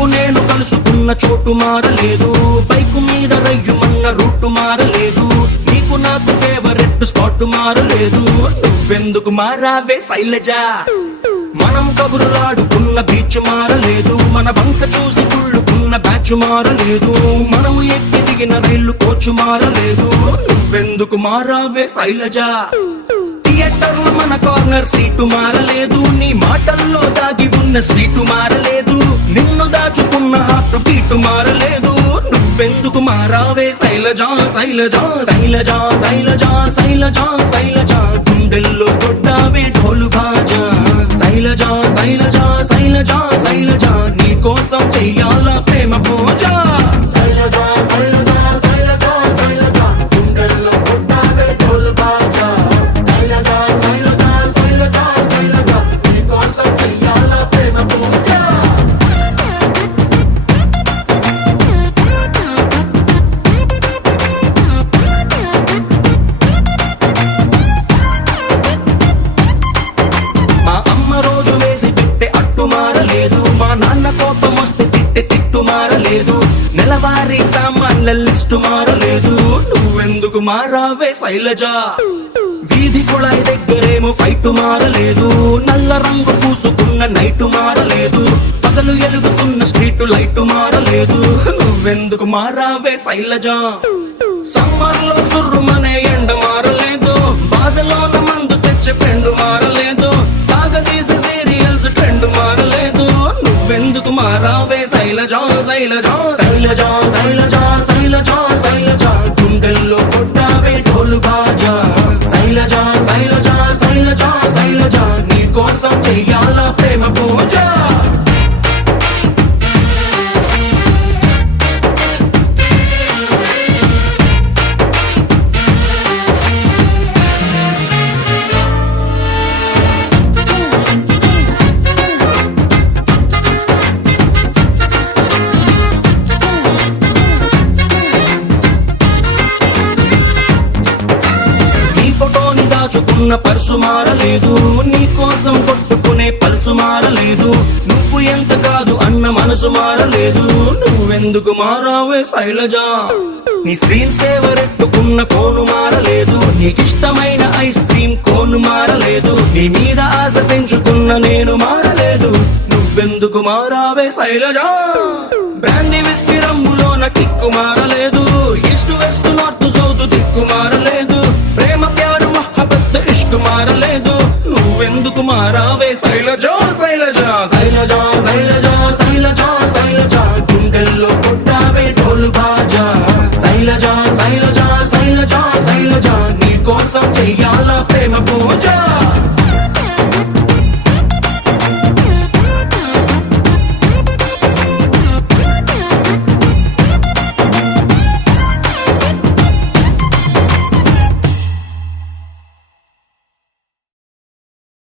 నువ్వు నేను కలుసుకున్న చోటు మారలేదు, బైకు మీద రయ్యుమన్న రూటు మారలేదు, నీకు నాకు ఫేవరెట్ స్పాట్ మారలేదు. నువ్వెందుకు మారావే శైలజ? మనం కబురులాడుకున్న బీచ్ మారలేదు, మన బంక చూసి కుళ్ళుకున్న బ్యాచ్ మారలేదు, మనం ఎక్కి దిగిన రైలు కోచు మారలేదు. నువ్వెందుకు మారావే శైలజ? థియేటర్లో మన కార్నర్ సీటు మారలేదు, నీ మాటల్లో దాగి ఉన్న సీటు మారలేదు, నిన్ను దాచుకున్న హార్ట్ బీటు మారలేదు. నువ్వెందుకు మారావే శైలజ? శైలజ శైలజ శైలజ శైలజ శైలజ గుండెల్లో కొట్టావే ఢోలు బాజా. శైలజ శైలజ శైలజ శైలజ నీ కోసం చెయ్యాలా ప్రేమ పూజ. శైలజ శైలజ శైలజ శైలజ గుండెల్లో కొట్టావే ఢోలు బాజా. శైలజ శైలజ శైలజ శైలజ నీ కోసం చెయ్యాలా ప్రేమ పూజ. మా అమ్మ రోజు వేసి పెట్టే అట్టు మారలేదు, మా నాన్న కోపం వస్తే తిట్టే తిట్టు మారలేదు, నెలవారీ సామాన్ల లిస్టు మారలేదు. నువ్వెందుకు మారావే శైలజ? వీధి కుళాయి దగ్గరేమో ఫైట్ మారలేదు, నల్ల రంగు పూసుకున్న నైటు మారలేదు, పగలు ఎలుగుతున్న స్ట్రీట్ లైట్ మారలేదు. నువ్వెందుకు మారావే శైలజ? సమ్మర్ లో సుర్రుమనే ఎండ మారలేదు, బాధలోన మందు తెచ్చే ఫ్రెండ్ మారలేదు, సాగదీసే సీరియల్స్ ట్రెండ్ మారలేదు. నువ్వెందుకు మారావే శైలజ? శైలజ శైలజ శైలజ శైలజ శైలజ గుండెల్లో కొట్టావే ఢోలు బాజా. శైలజ శైలజ శైలజ శైలజ నీ కోసం చెయ్యాలా ప్రేమ పూజ. దాచుకున్న పర్సు మారలేదు, నీ కోసం కొట్టుకునే పల్సు మారలేదు, నువ్వు ఎంత కాదు అన్న మనసు మారలేదు. నువ్వెందుకు మారావే శైలజ? నీ స్క్రీన్ సేవర్ ఎట్టుకున్న ఫోను మారలేదు, నీకిష్టమైన ఐస్ క్రీమ్ కోను మారలేదు, నీ మీద ఆశ పెంచుకున్న నేను మారలేదు. నువ్వెందుకు మారావే శైలజ? బ్రాందీ విస్కీ రంగులోన కిక్కు మారలేదు, ఈస్ట్ వెస్ట్ నార్త్ సౌత్ దిక్కు మారలేదు, ప్రేమ ప్యారు మహబత్ ఇష్క్ మారలేదు. నువ్వెందుకు మారావే శైలజ? శైలజ శైలజ శైలజ